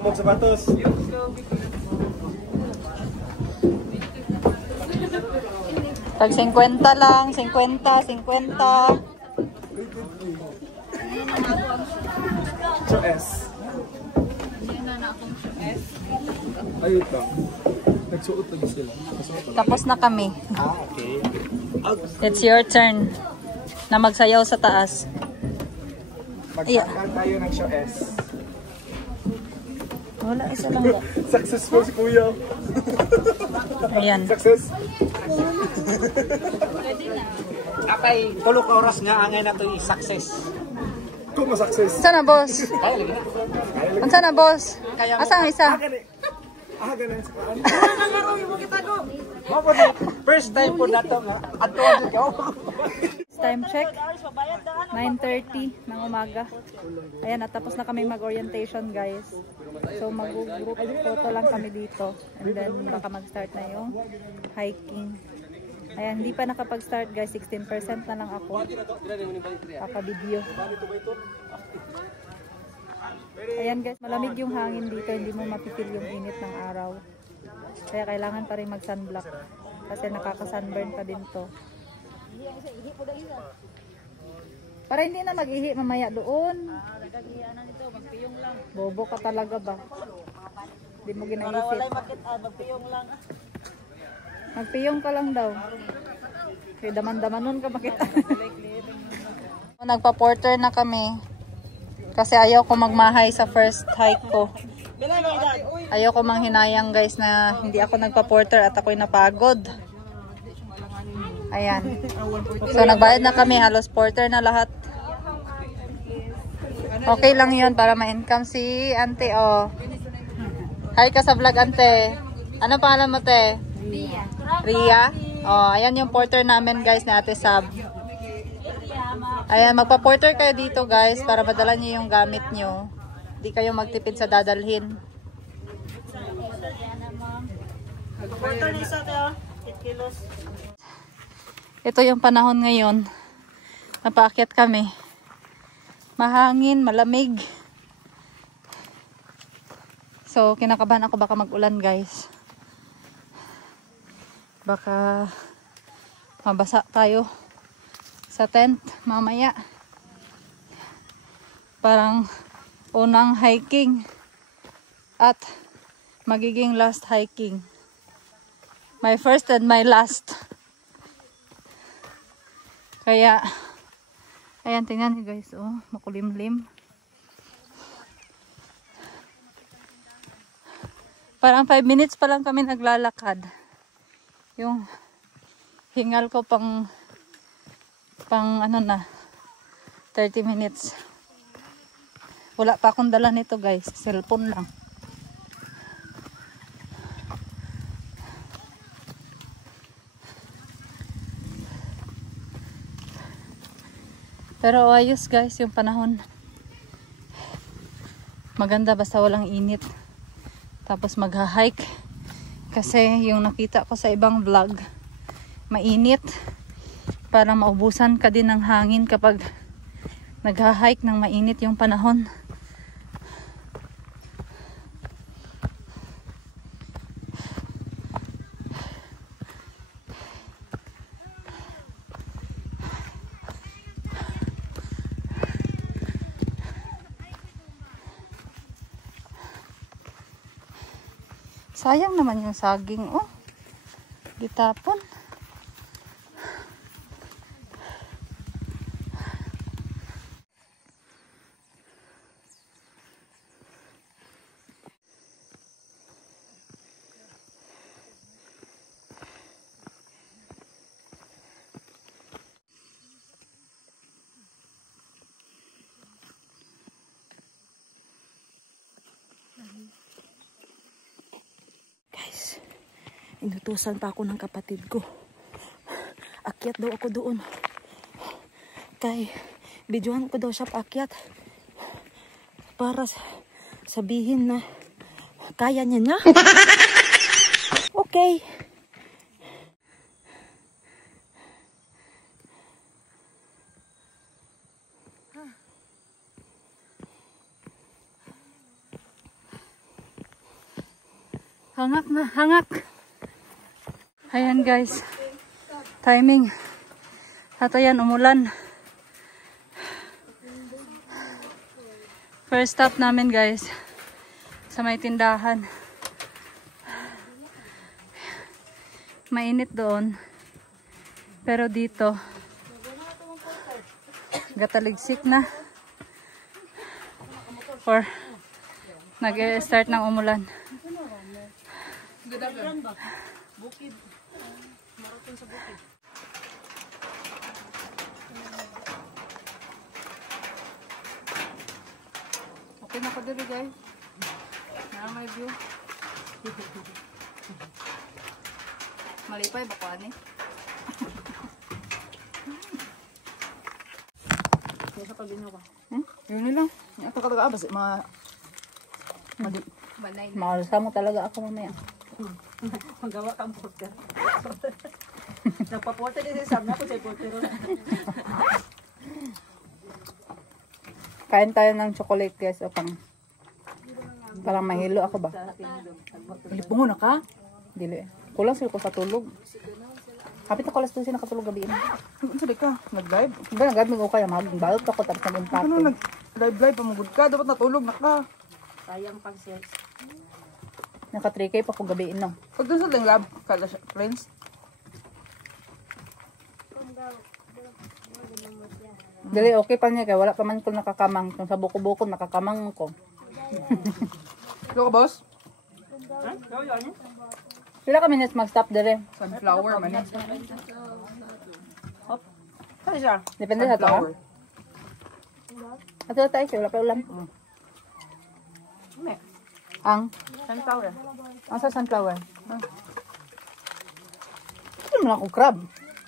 Tamog sapatos. Pag 50 lang, 50, 50. So S. Ayun lang. Nagsuot na sila. Tapos na kami. Okay. It's your turn na magsayaw sa taas. Magkakaroon tayo ng show S. Wala, isa lang ba? Successful si Kuya. Ayan. Success. Akay, tulog oras nga angay na ito i-success. Kung ma-success. Saan na, boss? Saan na, boss? Asa ang isa? Ganun sa kaan. First time po na ito nga. Atuan ikaw. Time check. 9:30 ng umaga. Ayan, natapos na kami mag-orientation, guys. So, mag-group photo lang kami dito. And then, baka mag-start na yung hiking. Ayan, hindi pa nakapag-start, guys. 16% na lang ako. Kaka-video. Ayan, guys. Malamig yung hangin dito. Hindi mo mapipil yung init ng araw. Kaya kailangan pa rin mag-sunblock. Kasi nakaka-sunburn pa din to. Para hindi na mag-ihi mamaya doon. Bobo ka talaga ba? Hindi mo ginaisip. Magpiyong ka lang daw. Kaya daman-damanon ka makita. Nagpa-porter na kami. Kasi ayaw ko magmahay sa first hike ko. Ayaw ko manghinayang, guys, na hindi ako nagpa-porter at ako'y napagod. Ayan. So, nagbayad na kami. Halos porter na lahat. Okay lang yun para ma-income si Ante. Oh. Hi ka sa vlog, Ante. Ano pangalan mo, te? Ria. Ria? Oh, ayan yung porter namin, guys, na Ate Sab. Ayan, magpa-porter kayo dito, guys, para madala nyo yung gamit nyo. Hindi kayo magtipid sa dadalhin. Porter ni sa tayo, 8 kilos. Ito yung panahon ngayon. Napaakyat kami. Mahangin, malamig. So, kinakabahan ako baka mag-ulan, guys. Baka mabasa tayo sa tent mamaya. Parang unang hiking at magiging last hiking. My first and my last. Kaya, ayan, tingnan niyo, guys, oh, makulimlim. Parang 5 minutes pa lang kami naglalakad. Yung hingal ko pang ano na, 30 minutes. Wala pa akong dala nito, guys. Cellphone lang. Pero ayos, guys, yung panahon. Maganda basta walang init. Tapos magha-hike. Kasi yung nakita ko sa ibang vlog, mainit. Para maubusan ka din ng hangin kapag nagha-hike ng mainit yung panahon. Sayang naman yung saging, oh. Gitapon. Guys, inutusan pa ako ng kapatid ko. Akyat daw ako doon. Kay, videohan ko daw siya paakyat. Para sabihin na kaya niya na. Okay. Hangak na, hangak. Ayan guys. Timing. At ayan, umulan. First stop namin guys. Sa may tindahan. Mainit doon. Pero dito, gataligsik na. Or nag-start ng umulan. Bukid. Marathon sa bukid. Okay na ko dito guys. Na may view. Malipay ba ko ani? Sa paglinyo ka. Yun lang. Ito ka talaga abas. Mahalsa mo talaga ako mamaya. Magawa kang poster. Nagpa-poster din sa sabi ko sa poster. Kain tayo ng chocolate guys. O parang mahilo ako ba? Ilipungo na ka? Dili. Kulang sila ko sa tulog. Kapit ako alas 12 nakatulog gabi. Sali ka? Nag-live? Diba nagabing ko kaya magbalot ako tapos nag-impacto. Ano nag-live pamugod ka? Dapat natulog na ka. Sayang pang sex. Naka 3K pa ko gabi no. Pag doon sa lab, kala siya, friends. Dili okay pa niya kaya wala pa man ko nakakamang. Kung sa buko-buko nakakamang ko. Ito ka, boss? Sila kami net mag-stop dire. Sunflower man eh. Hop. Saan siya? Depende sa to. Sunflower. Ato tayo siya wala pa ulam. Hindi. Ang Sunflower. asa sunflower? Ano man ako crab?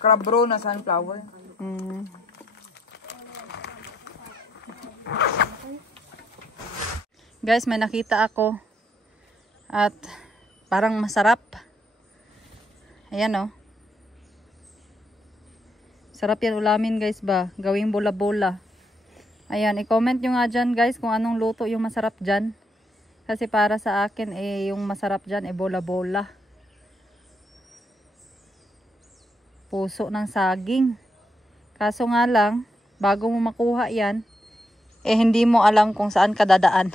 Crab bro na sunflower. Guys, may nakita ako at parang masarap. Ayan oh. Sarap yan ulamin guys ba? Gawing bola-bola. Ayan, i-comment nyo nga dyan guys kung anong luto yung masarap dyan. Kasi para sa akin yung masarap dyan bola-bola. Puso ng saging. Kaso nga lang, bago mo makuha yan, hindi mo alam kung saan ka dadaan.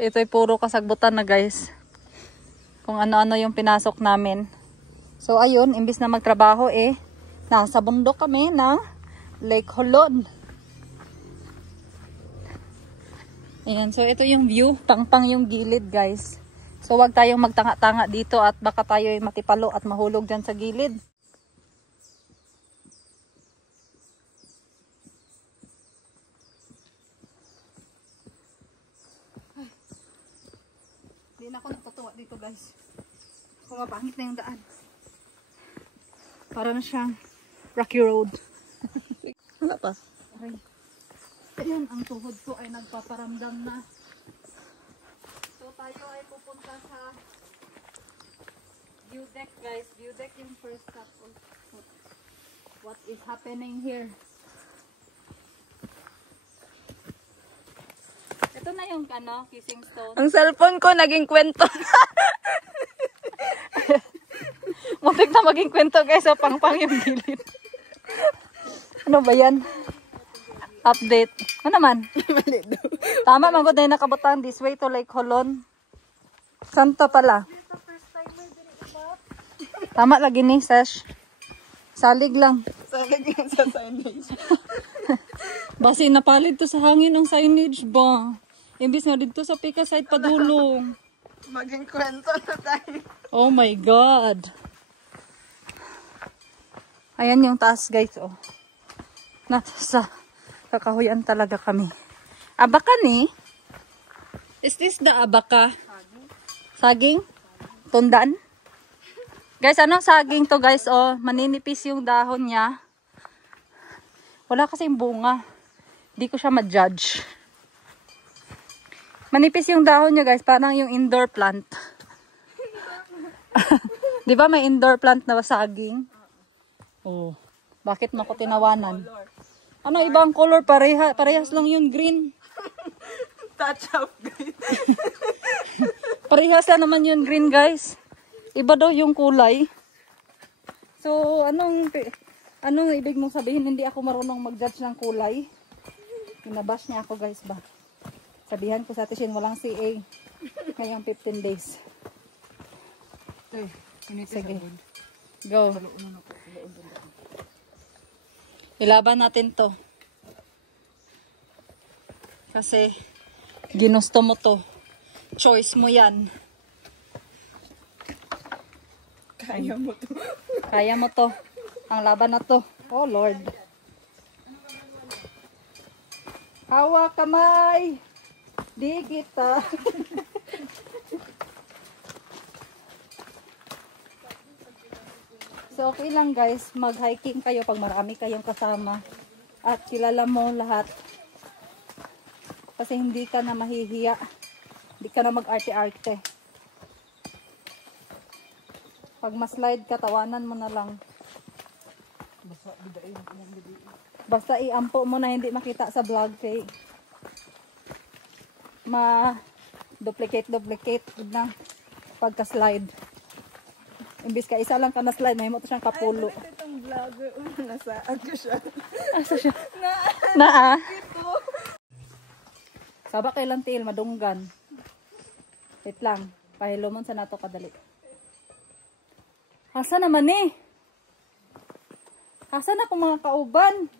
Ito'y puro kasagbutan na guys. Kung ano-ano yung pinasok namin. So ayun, imbis na magtrabaho nasa bundok kami ng Lake Holon. Ayan, so ito yung view. Pang-pang yung gilid guys. So wag tayong magtanga-tanga dito at baka tayo matipalo at mahulog dyan sa gilid. Hindi na ako natutuwa dito guys. Pumapangit na yung daan. Para na siyang rocky road. Wala pa. Okay. Ayan, ang tuhod ko ay nagpaparamdam na. So tayo ay pupunta sa view deck guys. View deck yung first stop. What is happening here? Ito na yung kissing stone. Ang cellphone ko naging kwento. Muntik na maging kwento guys. So pang-pang yung gilid. Ano ba yan? Update. Ano naman? Tama, magod na yung nakabutang. This way to Lake Holon. Santa pala. Tama lagi ni Sash. Salig lang. Salig yan sa signage. Basi napalid to sa hangin ang signage ba? Imbis na dito sa Pika side padulong. Maging kwento na tayo. Oh my God. Ayan yung taas guys. Oh. Nasa kakahuyan talaga kami. Abaka ni? Is this the abaka? Saging? Tundan? Guys, anong saging to guys? Oh, maninipis yung dahon niya. Wala kasing bunga. Di ko siya ma-judge. Manipis yung dahon niya guys, parang yung indoor plant. Di ba may indoor plant na saging? Oh. Bakit mo ko tinawanan? Ano ibang color? Parehas lang yun, green. touch up, guys. Parehas lang naman yun green, guys. Iba daw yung kulay. So, anong ibig mong sabihin? Hindi ako marunong mag-judge ng kulay. Binabash niya ako, guys ba? Sabihan ko sa Tishin, walang CA. Ngayong 15 days. Sige. Go. Ilaban natin to. Kasi, ginusto mo to. Choice mo yan. Kaya mo to. Kaya mo to. Ang laban na to. Oh Lord. Hawak kamay. Di kita. So okay lang guys, mag-hiking kayo pag marami kayong kasama at kilala mo lahat. Kasi hindi ka na mahihiya. Hindi ka na mag-arte-arte. Pag ma-slide ka, tawanan mo na lang. Basta iampo mo na hindi makita sa vlog kay ma-duplicate na pagka-slide. Imbis ka isa lang ka na-slide, may mo to siyang kapulo. Ay, itong vlogger. Nasaan ko siya. Asa siya? Naa? Saba kay Lantil, madunggan. Wait lang. Pahilomon sa nato kadali. Asa naman eh? Asa na kung mga kauban?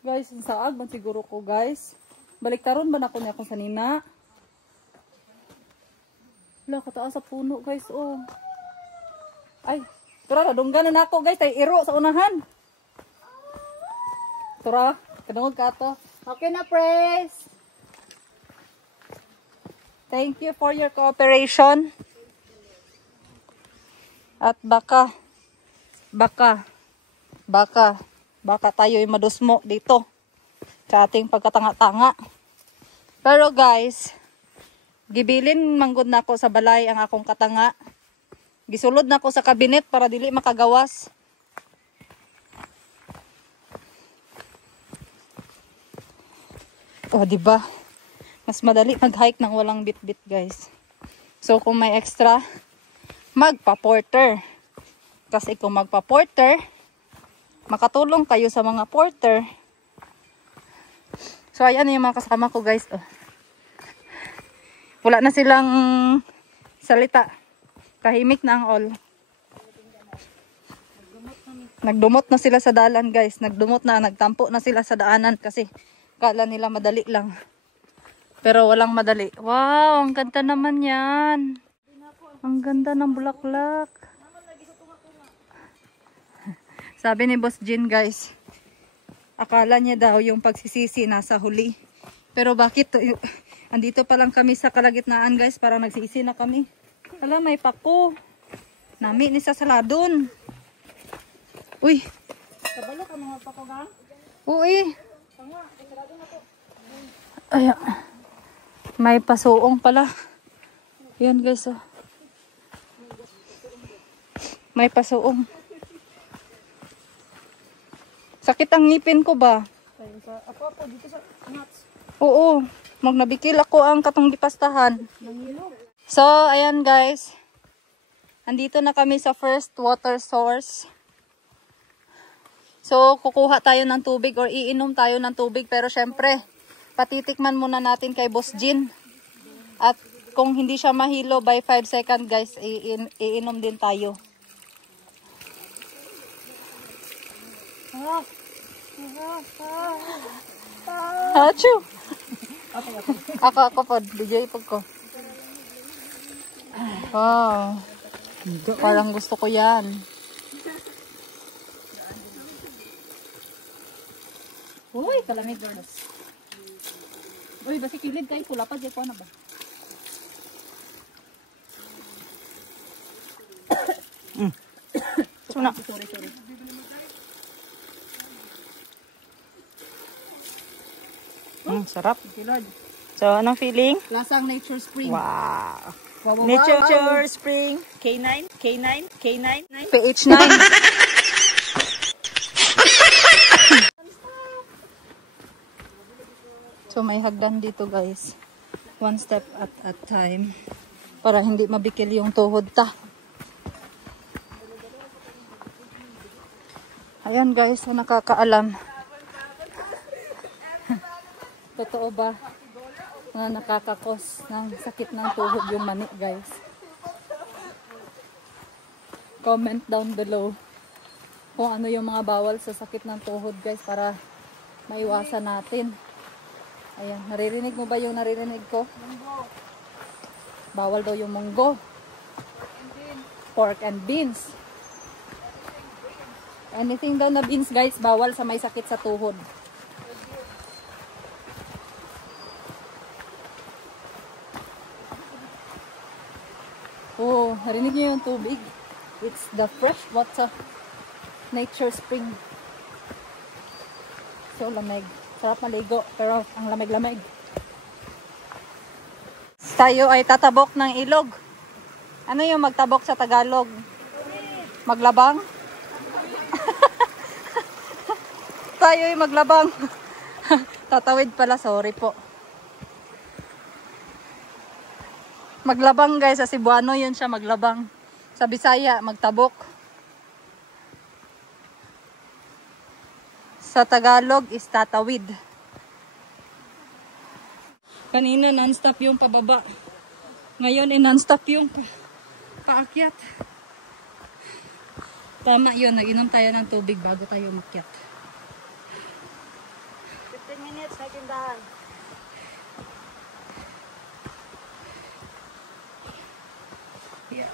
Guys, saag man siguro ko guys. Baliktaron ba na ko niya kung sanina? Wala, kataas sa puno guys, oh. Ay, tura, nadunggan na ako guys. Tay iro sa unahan. Tura, kadungog ka to. Okay na, praise. Thank you for your cooperation. At baka tayo ay madusmo dito sa ating pagkatanga-tanga. Pero guys, gibilin manggod na ako sa balay ang akong katanga. Gisulod na ako sa kabinet para dili makagawas. Oh, diba? Mas madali mag-hike nang walang bit-bit, guys. So, kung may extra, magpa-porter. Kasi kung magpa-porter, makatulong kayo sa mga porter. So, ayan yung mga kasama ko, guys. Oh. Wala na silang salita. Kahimik na ang all. Nagdumot na sila sa dalan, guys. Nagtampo na sila sa daanan kasi kala nila madali lang. Pero walang madali. Wow, ang ganda naman yan. Ang ganda ng bulaklak. Sabi ni Boss Jean, guys, akala niya daw yung pagsisisi nasa huli. Pero bakit? Andito pa lang kami sa kalagitnaan, guys. Parang nagsisi na kami. Hala, may pako. Nami ni sa saladon. Uy. Kabalo ka mga pako ga? Uy. Ay, may pasuong pala. Yan guys, oh. May pasuong. Sakit ang ngipin ko ba? Ako dito sa nuts. Oo. Magnabikil ako ang katong gipastahan. So, ayan guys. Andito na kami sa first water source. So, kukuha tayo ng tubig or iinom tayo ng tubig. Pero syempre, patitikman muna natin kay Boss Jean. At kung hindi siya mahilo by 5 seconds, guys, iinom din tayo. Achoo! Ako po, DJ pag ko. Wow. Parang gusto ko yan. Uy, kalamig girls. Uy, basi kilid kayo. Pula pa, Jepo na ba? Suna. Sorry. Sarap. So, anong feeling? Lasang Nature Spring. Wow. Wow. Nature Spring. K9. PH 9. So may hagdan dito guys. One step at a time. Para hindi mabikil yung tuhod ta. Ayan guys, so nakakaalam. Totoo ba na nakakakos ng sakit ng tuhod yung mani guys? Comment down below kung ano yung mga bawal sa sakit ng tuhod guys para maiwasan natin. Ayan, naririnig mo ba yung naririnig ko? Bawal daw yung munggo. Pork and beans. Anything daw na beans guys, bawal sa may sakit sa tuhod. Oh, narinig niyo yung tubig? It's the fresh water. Nature spring. So lamig. Sarap maligo, pero ang lamig-lamig. Tayo ay tatabok ng ilog. Ano yung magtabok sa Tagalog? Maglabang? Tayo ay maglabang. Tatawid pala, sorry po. Maglabang guys, sa Cebuano yun siya, maglabang. Sa Bisaya, magtabok. Sa Tagalog is tatawid. Kanina non-stop yung pababa. Ngayon non-stop yung paakyat. Tama yun, nag-inom tayo ng tubig bago tayo umakyat. 15 minutes na tindahan. Yeah.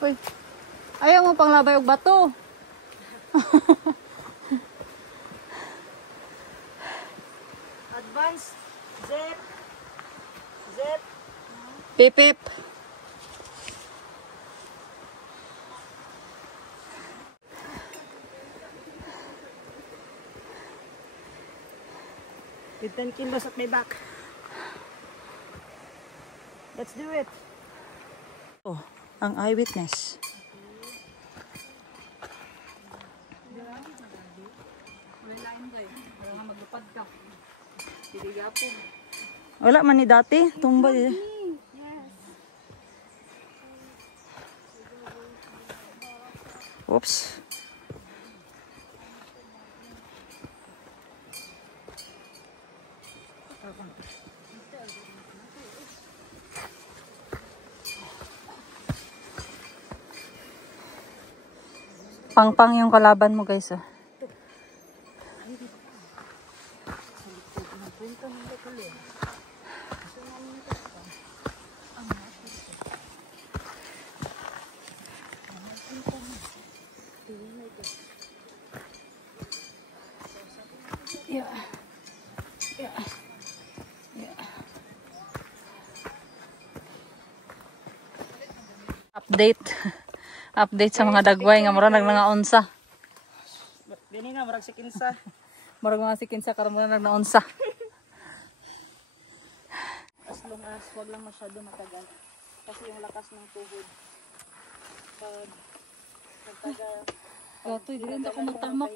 Uy, ayaw mo pang labay og bato. Advance. Zip. Zip. Pipip. With 10 kilos at my back. Let's do it. Oh, ang eyewitness. Wala man ni dati, tumba din. Oops. Pang-pang yung kalaban mo guys ah. Yeah. Yeah. Yeah. Update. Update sa mga dagway nga murag nga unsa. Dini nga murag si kinsa. Murag mga sikinsa karon murag na unsa. As long as wag lang masyado matagal. Kasi yung lakas ng tuhod. Pag tagal, Gato, hindi rin ako magtamak.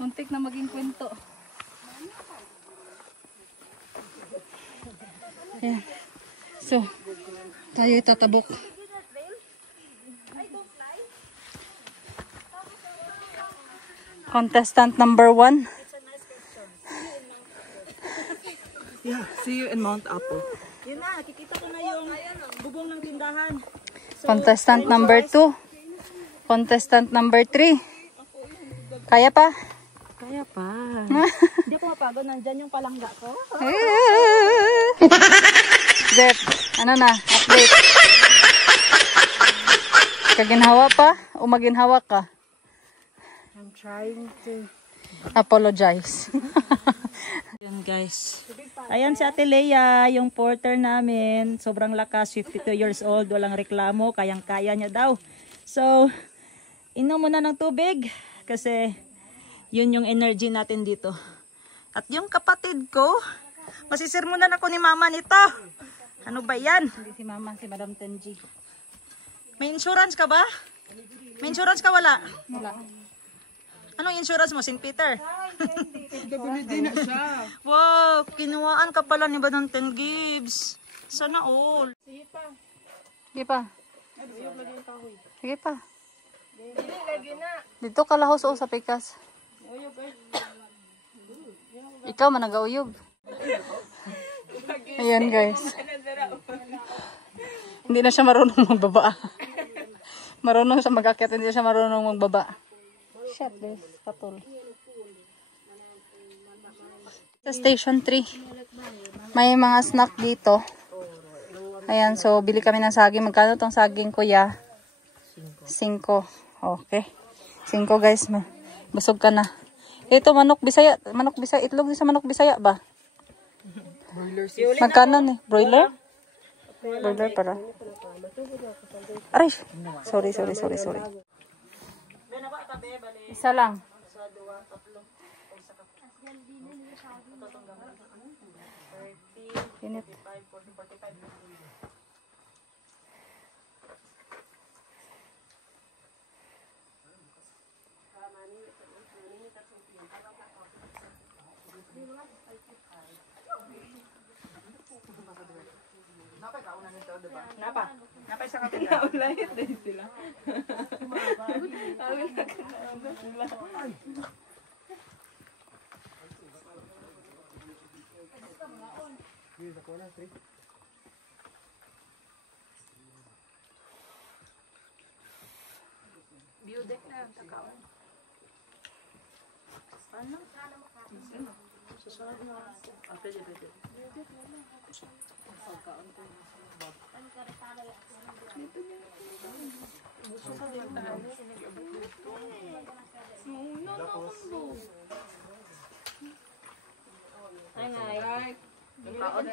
Muntik na maging kwento. Ayan. So, tayo tatabok. Contestant number 1. Yeah, see you in Mount Apo. yun na, nakikita ko na yung bubong ng tindahan. So, Contestant number 2. Contestant number 3. Kaya pa? Kaya pa. Hindi ako mapagod, nandyan yung palangga ko. Zep, ano na? Update. Kaginhawa pa? O maginhawa ka? I'm trying to... Apologize. Yan guys. Ayan si Ate Leia, yung porter namin. Sobrang lakas, 52 years old, walang reklamo, kayang-kaya niya daw. So, inom muna ng tubig. Kasi yun yung energy natin dito. At yung kapatid ko, masisirmonan ako ni mama nito. Ano ba yan? Hindi si mama, si Madam Tenji. May insurance ka ba? May insurance ka wala? Wala. Anong insurance mo? St. Peter? WD na siya. Wow, kinuhaan ka pala ni Madam Ten Gibbs. Sana all. Sige pa. Sige pa. Dito ka lahos o sa pikas. Ikaw man nag-auyog. Ayan guys. Hindi na siya marunong magbaba. Marunong siya mag-akyat, hindi siya marunong magbaba. Shit, guys. Patol. Sa station 3. May mga snack dito. Ayan, so bili kami ng saging. Magkano tong saging, kuya? 5. Okay. 5 guys. Busog ka na. Ito, manok bisaya. Manok bisaya. Itlog sa manok bisaya ba? Magkano ni? Broiler? Broiler para. Aray! Sorry. Isa lang. Init. Napay sa kapila. Ulayit din sila.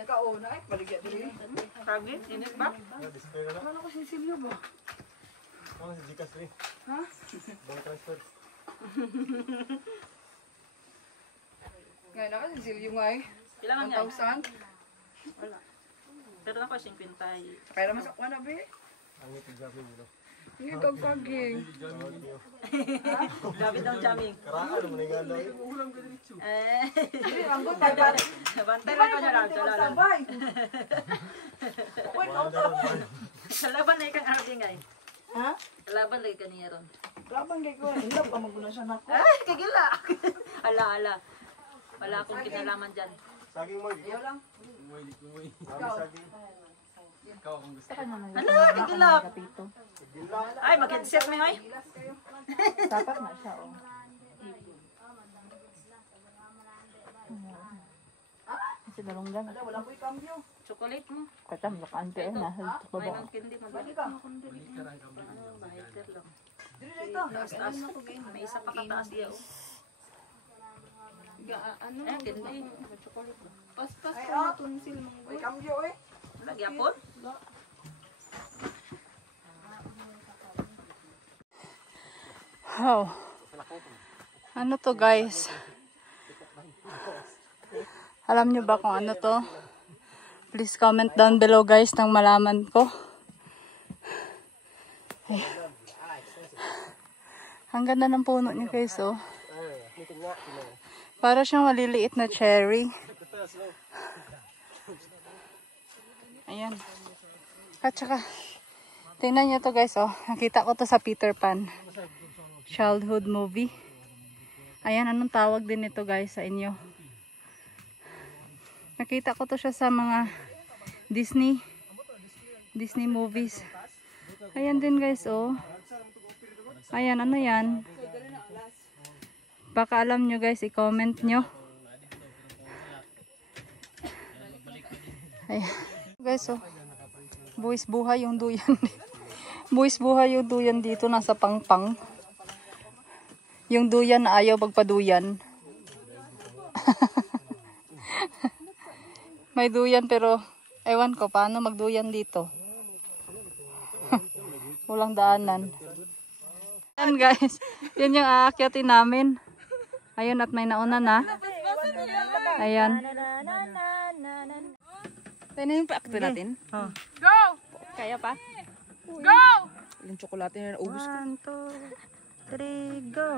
Kauna ay baligya diri. Kagit, init ba? Ano ko sisilyo ba? Ha? Ngayon ako sisilyo nga eh. Kailangan nga. 1,000. Wala. Pero ako 50. Kaya naman sa kuwan be. Hindi kag saging. David ang jamming. Hindi ang good tayo ba? Bantay lang ko niya lang. Sabay. Sa laban na ikang arting ay. Ha? Laban lagi ka niya ron. Laban kay ko. Hindi pa maguna siya nako. Ay, kagila. Ala. Wala akong kinalaman dyan. Saging mo. Ayaw lang. Ala, kagila. Ay, mag-headset mo ay. Dapat na siya, oh. Kasi dalunggan. Wala ko'y kambyo. Chocolate mo. Kata mo ka ante na sa May baba. nang candy mo. Balik ka. Bahitir lang. Dili dito. Taas. May isa pa kataas diya. Ano? Candy. Paspas Ay, ko oh. na tunsil mong May kambyo eh. Nagyapon? Wow. Ano to guys? Alam nyo ba kung ano to? Please comment down below guys nang malaman ko. Ay. Ang ganda ng puno niya guys oh. Para siyang maliliit na cherry. Ayan. At saka, tingnan nyo to guys oh. Nakita ko to sa Peter Pan. Childhood movie. Ayan, anong tawag din ito guys sa inyo? Nakita ko to siya sa mga Disney movies. Ayan din guys oh. Ayan, ano yan? Baka alam nyo guys, i-comment nyo. Ayan. Guys oh. Buwis buhay yung duyan. Buwis buhay yung duyan dito, nasa pangpang. Yung duyan na ayaw magpaduyan. May duyan pero ewan ko paano magduyan dito. Walang daanan. Yan guys, yun yung aakyatin namin. Ayun at may nauna na. Ayan. Tayo na yung pa-acto natin. Oh. Kaya pa? Yung tsokolate na naubos ko. 1, 2, 3, go.